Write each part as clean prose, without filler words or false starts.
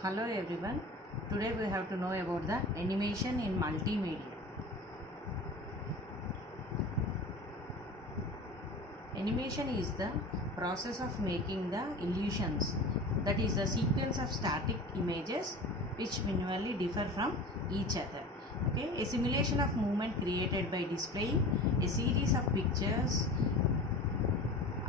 Hello everyone. Today we have to know about the animation in multimedia. Animation is the process of making the illusions, that is the sequence of static images which minimally differ from each other. Okay, a simulation of movement created by displaying a series of pictures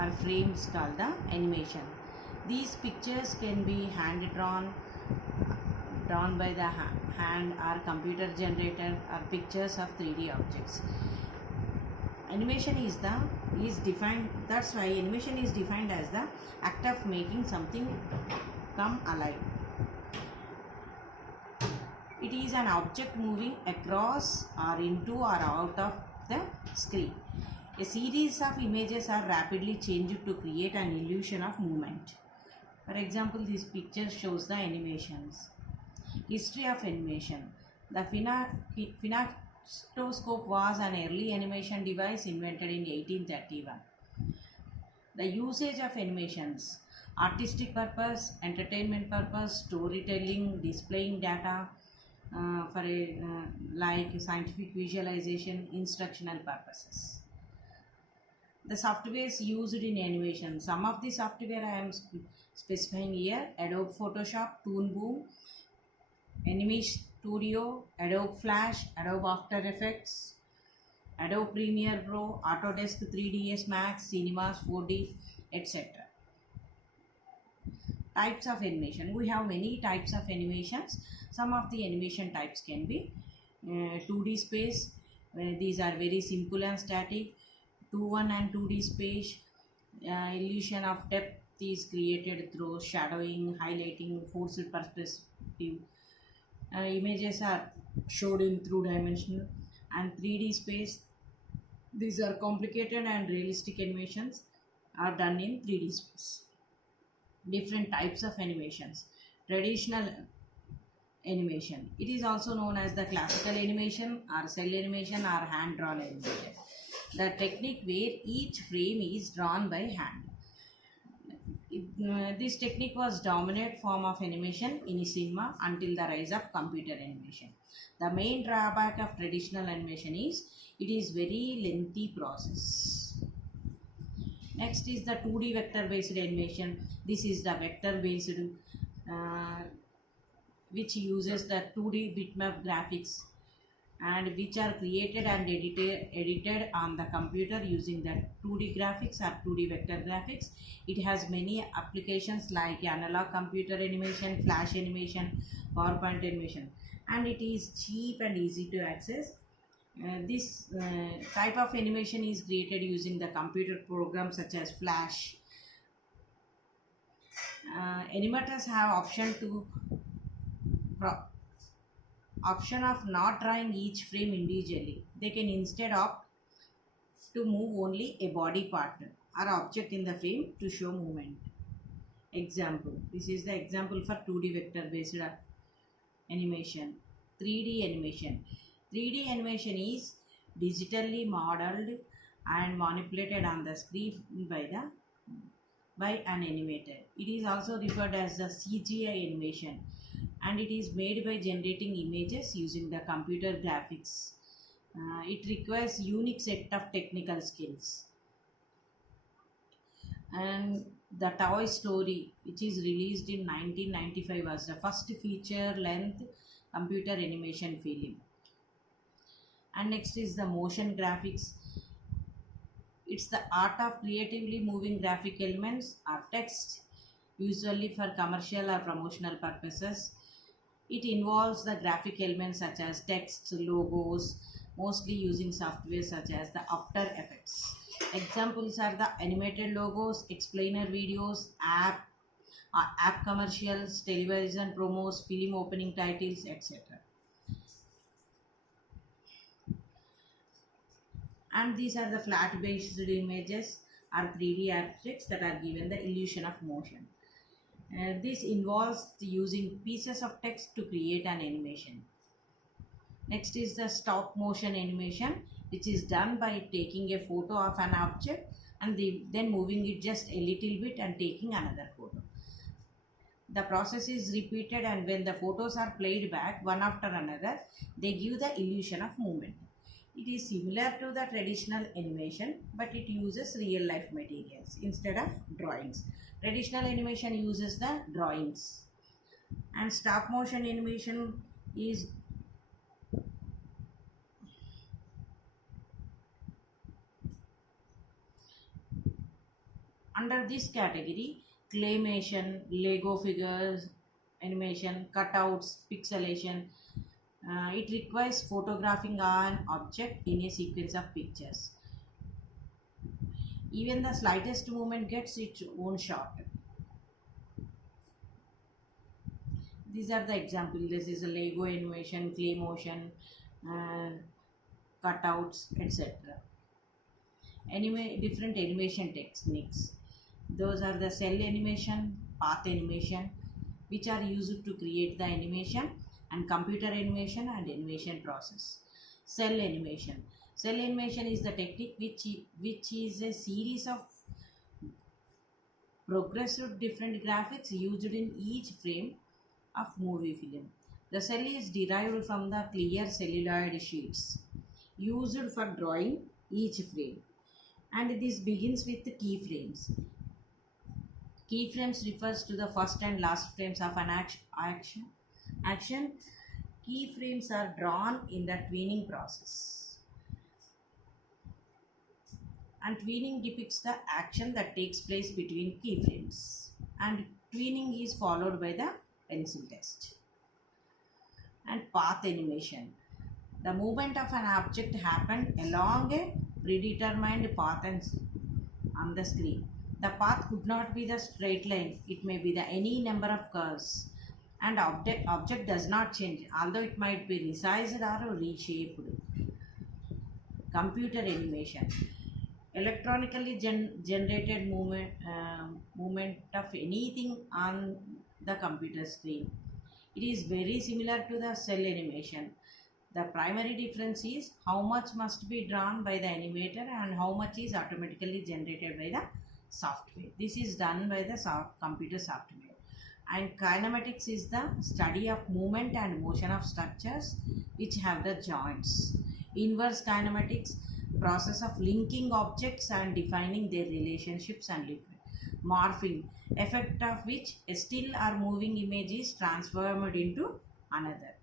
or frames called the animation. These pictures can be hand drawn by the hand or computer generated or pictures of 3D objects. Animation is defined, that's why animation is defined as the act of making something come alive. It is an object moving across or into or out of the screen. A series of images are rapidly changed to create an illusion of movement. For example, this picture shows the animations. History of animation. The Phenatoscope was an early animation device invented in 1831. The usage of animations: artistic purpose, entertainment purpose, storytelling, displaying data like scientific visualization, instructional purposes. The softwares used in animation. Some of the software I am specifying here: Adobe Photoshop, Toon Boom, Anime Studio, Adobe Flash, Adobe After Effects, Adobe Premiere Pro, Autodesk 3ds Max, Cinemas 4D, etc. Types of animation. We have many types of animations. Some of the animation types can be 2D space. These are very simple and static. 2D and 2D space. Illusion of depth is created through shadowing, highlighting, forced perspective. Images are showed in through dimensional. And 3D space, these are complicated and realistic animations are done in 3D space. Different types of animations. Traditional animation, it is also known as the classical animation or cell animation or hand drawn animation. The technique where each frame is drawn by hand. This technique was dominant form of animation in cinema until the rise of computer animation. The main drawback of traditional animation is it is very lengthy process. Next is the 2D vector based animation. This is the vector based which uses the 2D bitmap graphics and which are created and edited on the computer using the 2D graphics or 2D vector graphics. It has many applications like analog computer animation, flash animation, PowerPoint animation, and it is cheap and easy to access. This type of animation is created using the computer programs such as Flash. Animators have option of not drawing each frame individually. They can instead opt to move only a body part or object in the frame to show movement. Example. This is the example for 2D vector based animation. 3D animation. 3D animation is digitally modeled and manipulated on the screen by an animator. It is also referred as the CGI animation, and it is made by generating images using the computer graphics. It requires unique set of technical skills. And the Toy Story, which is released in 1995, was the first feature-length computer animation film. And next is the motion graphics. It's the art of creatively moving graphic elements or text, usually for commercial or promotional purposes. It involves the graphic elements such as text, logos, mostly using software such as the After Effects. Examples are the animated logos, explainer videos, app commercials, television promos, film opening titles, etc. And these are the flat based images or 3D objects that are given the illusion of motion. This involves using pieces of text to create an animation. Next is the stop motion animation, which is done by taking a photo of an object and then moving it just a little bit and taking another photo. The process is repeated, and when the photos are played back one after another, they give the illusion of movement. It is similar to the traditional animation, but it uses real life materials instead of drawings. Traditional animation uses the drawings, and stop motion animation is under this category. Claymation, Lego figures, animation, cutouts, pixelation. It requires photographing an object in a sequence of pictures. Even the slightest movement gets its own shot. These are the examples. This is a Lego animation, clay motion, uh, cutouts, etc. Different animation techniques. Those are the cell animation, path animation, which are used to create the animation, and computer animation and animation process. Cell animation. Cell animation is the technique which is a series of progressive different graphics used in each frame of movie film. The cell is derived from the clear celluloid sheets used for drawing each frame, and this begins with the keyframes. Keyframes refers to the first and last frames of an action. Keyframes are drawn in the tweening process, and tweening depicts the action that takes place between keyframes, and tweening is followed by the pencil test. And path animation. The movement of an object happened along a predetermined path on the screen. The path could not be the straight line, it may be the any number of curves, and object does not change, although it might be resized or reshaped. Computer animation. Electronically generated movement of anything on the computer screen. It is very similar to the cell animation. The primary difference is how much must be drawn by the animator and how much is automatically generated by the software. This is done by the computer software. And kinematics is the study of movement and motion of structures which have the joints. Inverse kinematics, process of linking objects and defining their relationships. And morphing, effect of which a still or moving image is transformed into another.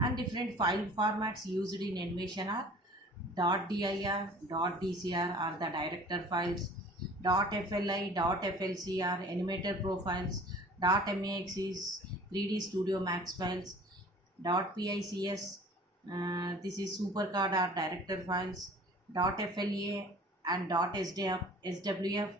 And different file formats used in animation are .dir, .dcr are the director files, .fli, .flc are animator profiles, .max is 3D Studio Max files, .pics, this is supercard or director files, .fla and .swf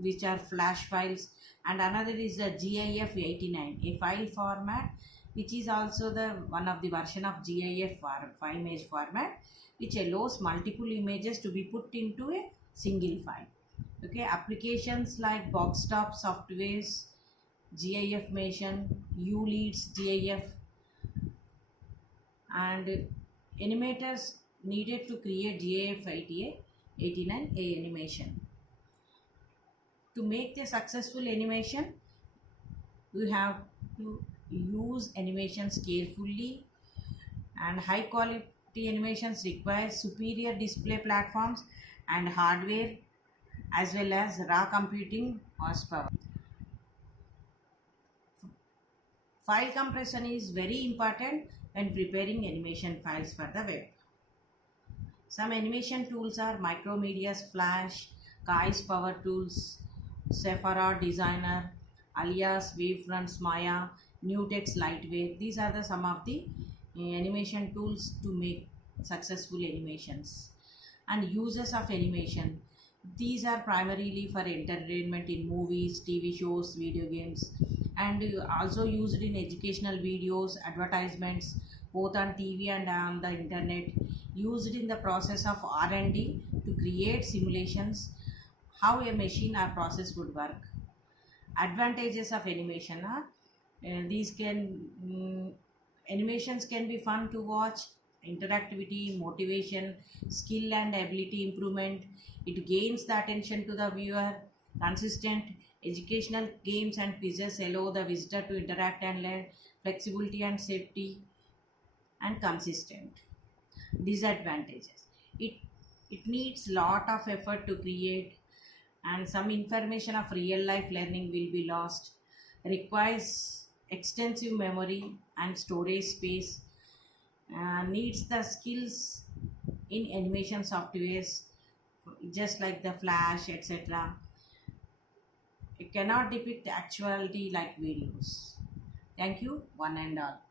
which are flash files, and another is the GIF 89, a file format which is also the one of the version of GIF or image format, which allows multiple images to be put into a single file. Okay, applications like Boxstop softwares, GIF Mation, ULeads GIF, and animators needed to create GIF 89 a animation. To make the successful animation, you have to use animations carefully, and high quality animations require superior display platforms and hardware as well as raw computing horsepower. File compression is very important when preparing animation files for the web. Some animation tools are Micromedia's Flash, Kai's Power Tools, Sephora Designer, Alias, Wavefront's Maya, Nutex Lightwave. These are some of the animation tools to make successful animations. And uses of animation. These are primarily for entertainment in movies, TV shows, video games, and also used in educational videos, advertisements, both on TV and on the internet. Used in the process of R&D to create simulations how a machine or process would work. Advantages of animation are animations can be fun to watch, interactivity, motivation, skill and ability improvement. It gains the attention to the viewer, consistent, Educational games and quizzes allow the visitor to interact and learn. Flexibility and safety and consistent. Disadvantages. It needs lot of effort to create, and some information of real life learning will be lost. Requires extensive memory and storage space. Needs the skills in animation softwares just like the Flash, etc. It cannot depict actuality like videos. Thank you, one and all.